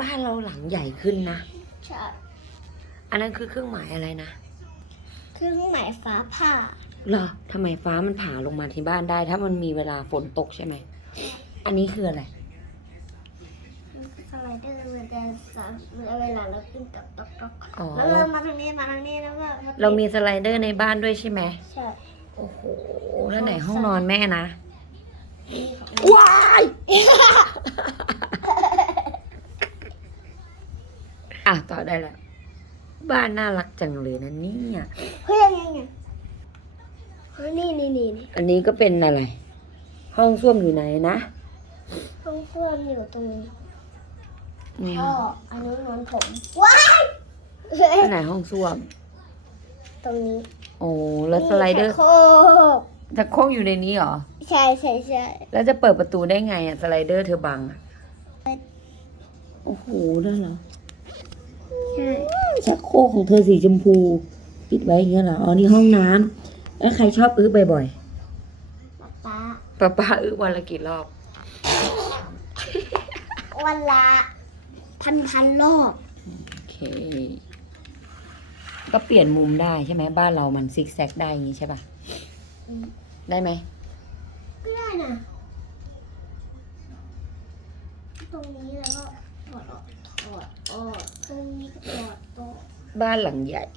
บ้านเราหลังใหญ่ขึ้นนะ ใช่ อันนั้นคือเครื่องหมายอะไรนะ เครื่องหมายฟ้าผ่า เหรอทำไมฟ้ามันผ่าลงมาที่บ้านได้ ถ้ามันมีเวลาฝนตกใช่ไหม อันนี้คืออะไรสไลเดอร์มันจะสามเวลาเราขึ้นกับต๊อกต๊อกอ๋อ แล้วเรามาทางนี้มาทางนี้แล้วก็เรามีสไลเดอร์ในบ้านด้วยใช่ไหม ใช่ โอ้โห แล้วไหนห้องนอนแม่นะนี่ของว้าย อะต่อได้แล้ว บ้านน่ารักจังเลยนะเนี่ยเฮ้ยยังไงไงเฮ้ยนี่นี่นี่นี่อันนี้ก็เป็นอะไร ห้องส้วมอยู่ไหนนะห้องส้วมอยู่ตรงนี้นี่พ่ออันนู้นนอนผมว้ายอันไหนห้องส้วม ตรงนี้โอ้แล้วสไลเดอร์นี่ชักโครกตะโคกอยู่ในนี้เหรอ ใช่ใช่ใช่แล้วจะเปิดประตูได้ไงอะสไลเดอร์เธอบังอะโอ้โหนั่นเหรอใช่ ชักโครกของเธอสีชมพู ปิดไว้อย่างเงี้ยเหรออ๋อนี่ห้องน้ำแล้วใครชอบอื้อบ่อยป๊าๆป้าป้าอื้อวันละกี่รอบ วันละพันพันรอบโอเค ก็เปลี่ยนมุมได้ใช่ไหมบ้านเรามันซิกแซกได้อย่างงี้ใช่ปะอืมได้ไหมก็ได้นะ ตรงนี้แล้วก็ถอดออก ถอด